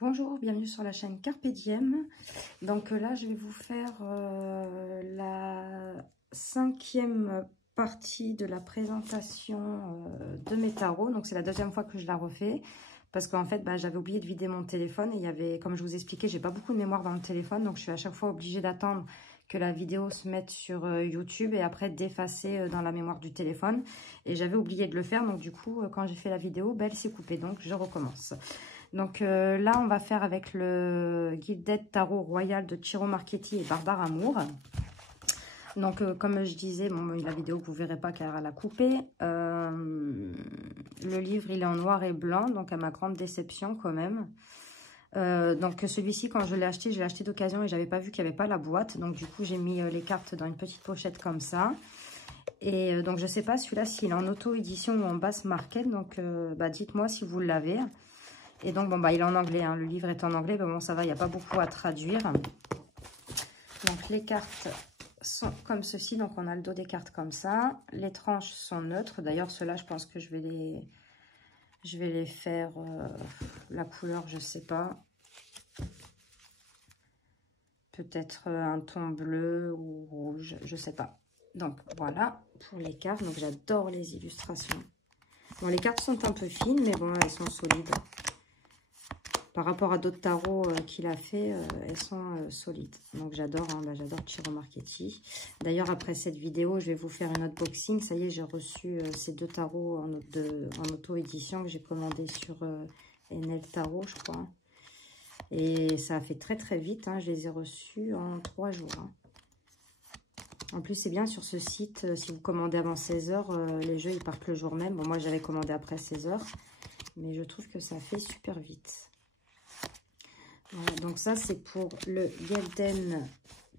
Bonjour, bienvenue sur la chaîne Carpe Diem. Donc là, je vais vous faire la 5e partie de la présentation de mes tarots. Donc c'est la 2e fois que je la refais. Parce qu'en fait, j'avais oublié de vider mon téléphone. Et il y avait, comme je vous expliquais, j'ai pas beaucoup de mémoire dans le téléphone. Donc je suis à chaque fois obligée d'attendre que la vidéo se mette sur YouTube et après d'effacer dans la mémoire du téléphone. Et j'avais oublié de le faire. Donc du coup, quand j'ai fait la vidéo, elle s'est coupée. Donc je recommence. Donc là, on va faire avec le Gilded Tarot Royal de Ciro Marchetti et Barbare Amour. Donc, comme je disais, bon, la vidéo, vous ne verrez pas car elle a coupé. Le livre, il est en noir et blanc, donc à ma grande déception quand même. Donc, celui-ci, quand je l'ai acheté d'occasion et je n'avais pas vu qu'il n'y avait pas la boîte. Donc, du coup, j'ai mis les cartes dans une petite pochette comme ça. Et donc, je ne sais pas celui-là s'il est en auto-édition ou en basse market. Donc, dites-moi si vous l'avez. Et donc, bon, il est en anglais, hein. Le livre est en anglais, mais bon, ça va, il n'y a pas beaucoup à traduire. Donc, les cartes sont comme ceci. Donc, on a le dos des cartes comme ça. Les tranches sont neutres. D'ailleurs, ceux-là, je pense que je vais les faire la couleur, je ne sais pas. Peut-être un ton bleu ou rouge, je ne sais pas. Donc, voilà pour les cartes. Donc, j'adore les illustrations. Bon, les cartes sont un peu fines, mais bon, elles sont solides. Par rapport à d'autres tarots qu'il a fait, elles sont solides. Donc j'adore, hein, j'adore Ciro Marchetti. D'ailleurs, après cette vidéo, je vais vous faire une unboxing. Ça y est, j'ai reçu ces 2 tarots en auto-édition que j'ai commandé sur Enel Tarot, je crois. Et ça a fait très très vite, hein. Je les ai reçus en 3 jours. Hein. En plus, c'est bien sur ce site, si vous commandez avant 16 h, les jeux ils partent le jour même. Bon, moi j'avais commandé après 16 h, mais je trouve que ça fait super vite. Voilà, donc ça c'est pour le Gilded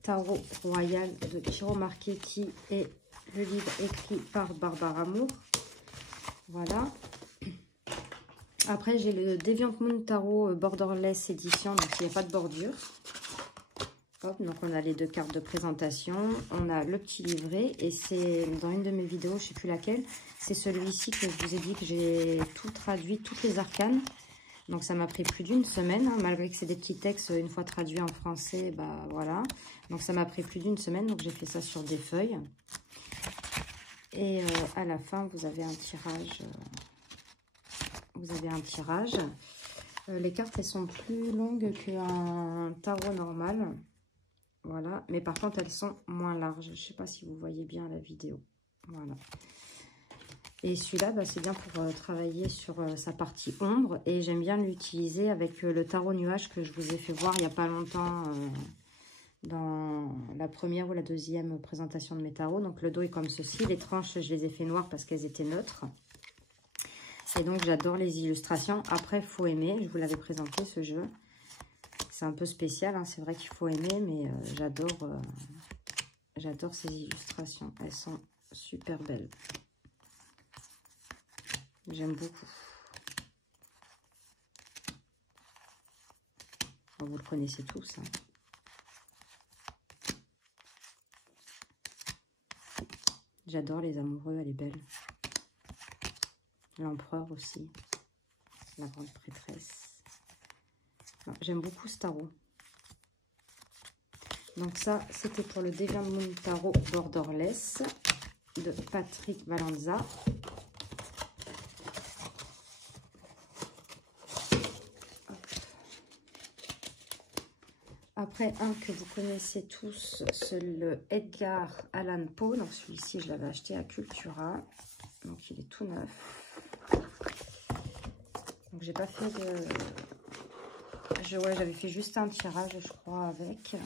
Tarot Royal de Ciro Marchetti et le livre écrit par Barbare Amour. Voilà. Après j'ai le Deviant Moon Tarot Borderless édition, donc il n'y a pas de bordure. Hop, donc on a les 2 cartes de présentation, on a le petit livret et c'est dans une de mes vidéos, je ne sais plus laquelle, c'est celui-ci que je vous ai dit que j'ai tout traduit, toutes les arcanes. Donc, ça m'a pris plus d'1 semaine, hein, malgré que c'est des petits textes, une fois traduits en français, voilà. Donc, ça m'a pris plus d'1 semaine, donc j'ai fait ça sur des feuilles. Et à la fin, vous avez un tirage. Les cartes, elles sont plus longues qu'un tarot normal. Voilà, mais par contre, elles sont moins larges. Je ne sais pas si vous voyez bien la vidéo. Voilà. Et celui-là, c'est bien pour travailler sur sa partie ombre. Et j'aime bien l'utiliser avec le tarot nuage que je vous ai fait voir il n'y a pas longtemps dans la première ou la 2e présentation de mes tarots. Donc le dos est comme ceci. Les tranches, je les ai fait noires parce qu'elles étaient neutres. Et donc j'adore les illustrations. Après, il faut aimer. Je vous l'avais présenté ce jeu. C'est un peu spécial, hein. C'est vrai qu'il faut aimer, mais j'adore ces illustrations. Elles sont super belles. J'aime beaucoup. Vous le connaissez tous. Hein. J'adore les amoureux, elle est belle. L'empereur aussi. La grande prêtresse. J'aime beaucoup ce tarot. Donc ça, c'était pour le Deviant Moon Tarot Borderless de Patrick Valenza. Après, un que vous connaissez tous, c'est le Edgar Allan Poe. Donc celui-ci, je l'avais acheté à Cultura. Donc il est tout neuf. Donc j'ai pas fait de... Ouais, j'avais fait juste un tirage, je crois, avec.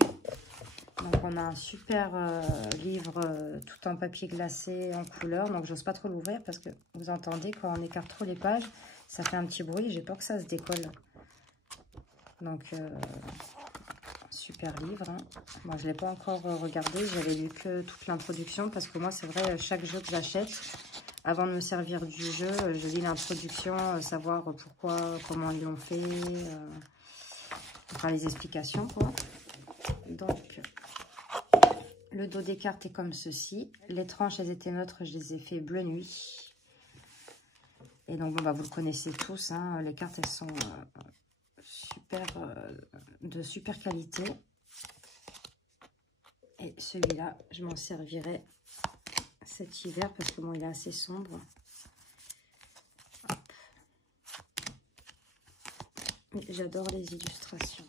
Donc on a un super livre tout en papier glacé, en couleur. Donc j'ose pas trop l'ouvrir parce que vous entendez, quand on écarte trop les pages, ça fait un petit bruit. J'ai peur que ça se décolle. Donc... super livre. Hein. Moi, je ne l'ai pas encore regardé. J'avais lu que toute l'introduction parce que moi, c'est vrai, chaque jeu que j'achète, avant de me servir du jeu, je lis l'introduction, savoir pourquoi, comment ils l'ont fait, enfin les explications, quoi. Donc, le dos des cartes est comme ceci. Les tranches, elles étaient neutres, je les ai fait bleu nuit. Et donc, bon, vous le connaissez tous, hein, les cartes, elles sont de super qualité. Et celui-là, je m'en servirai cet hiver parce que bon, il est assez sombre. J'adore les illustrations.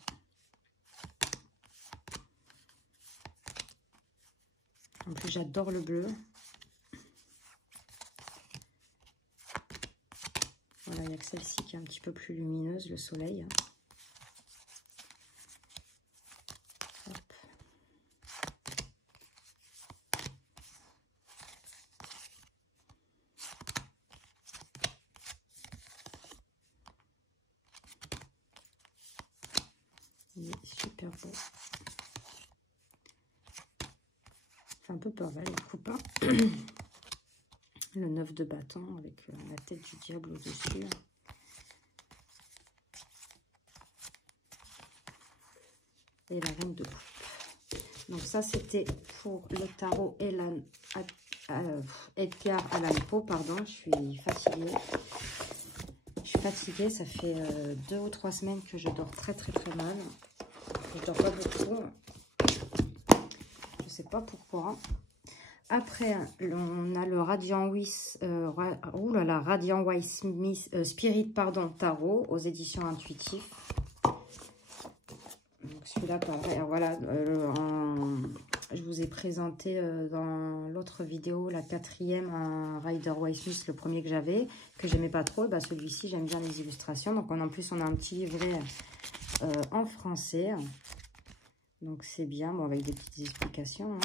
En plus, j'adore le bleu. Voilà, il n'y a que celle-ci qui est un petit peu plus lumineuse, le soleil. Hop. Il est super beau. Fait un peu peur, là, le copain. Le 9 de bâton avec la tête du diable au-dessus. Et la reine de coupe. Donc ça, c'était pour le tarot Edgar Allan Poe, pardon. Je suis fatiguée. Ça fait 2 ou 3 semaines que je dors très mal. Je dors pas beaucoup. Je sais pas pourquoi. Après, on a le Radiant White Spirit, pardon, Tarot aux éditions Intuitif. Donc celui-là, pareil. Alors voilà, je vous ai présenté dans l'autre vidéo la 4e en Rider Waite Smith, le premier que j'avais, que j'aimais pas trop. Bah, celui-ci, j'aime bien les illustrations. Donc en plus, on a un petit livret en français. Donc c'est bien, bon, avec des petites explications. Hein.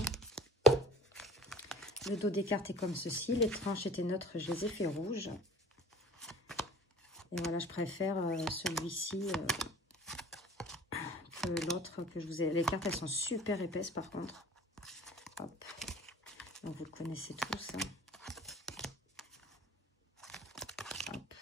Le dos des cartes est comme ceci. Les tranches étaient neutres, je les ai fait rouges. Et voilà, je préfère celui-ci que l'autre que je vous ai. Les cartes, elles sont super épaisses par contre. Hop. Donc vous le connaissez tous. Hein. Hop.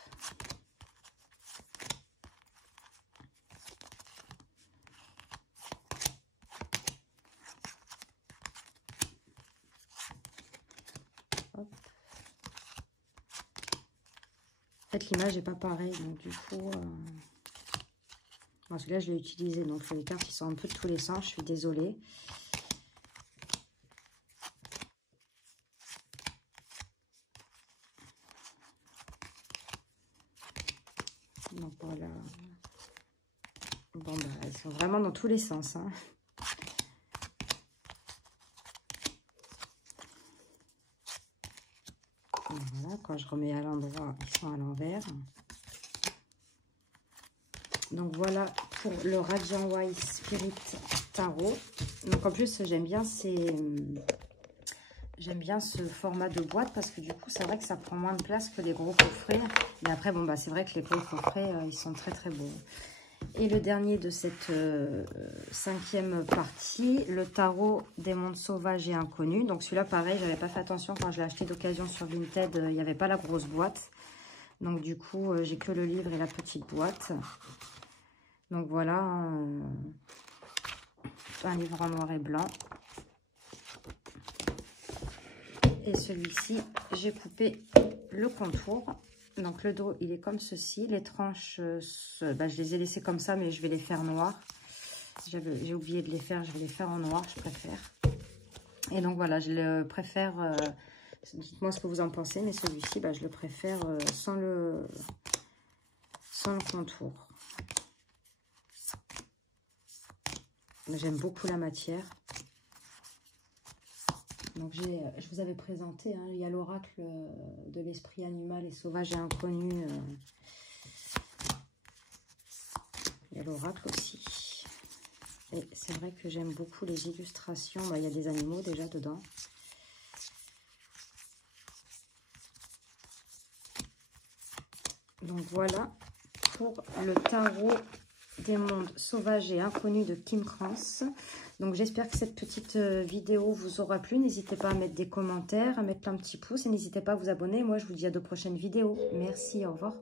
Hop. En fait, l'image n'est pas pareille, donc du coup, celui-là, je l'ai utilisé, donc les cartes, ils sont un peu de tous les sens, je suis désolée. Donc voilà. Bon, bah, elles sont vraiment dans tous les sens, hein. Voilà, quand je remets à l'endroit, ils sont à l'envers. Donc voilà pour le Radiant White Spirit Tarot. Donc en plus, j'aime bien ce format de boîte parce que du coup, c'est vrai que ça prend moins de place que les gros coffrets. Mais après, bon, bah, c'est vrai que les gros coffrets, ils sont très beaux. Et le dernier de cette 5e partie, le tarot des mondes sauvages et inconnus. Donc celui-là, pareil, j'avais pas fait attention quand je l'ai acheté d'occasion sur Vinted, il n'y avait pas la grosse boîte. Donc du coup, j'ai que le livre et la petite boîte. Donc voilà, un livre en noir et blanc. Et celui-ci, j'ai coupé le contour. Donc le dos, il est comme ceci. Les tranches, je les ai laissées comme ça, mais je vais les faire noires. J'ai oublié de les faire, je vais les faire en noir, je préfère. Et donc voilà, je le préfère, dites-moi ce que vous en pensez, mais celui-ci, je le préfère sans le contour. J'aime beaucoup la matière. Donc je vous avais présenté, hein, il y a l'oracle de l'esprit animal et sauvage et inconnu. Il y a l'oracle aussi. Et c'est vrai que j'aime beaucoup les illustrations. Il y a des animaux déjà dedans. Donc voilà pour le tarot des mondes sauvages et inconnus de Kim Krans. Donc j'espère que cette petite vidéo vous aura plu. N'hésitez pas à mettre des commentaires, à mettre un petit pouce et n'hésitez pas à vous abonner. Moi je vous dis à de prochaines vidéos. Merci, au revoir.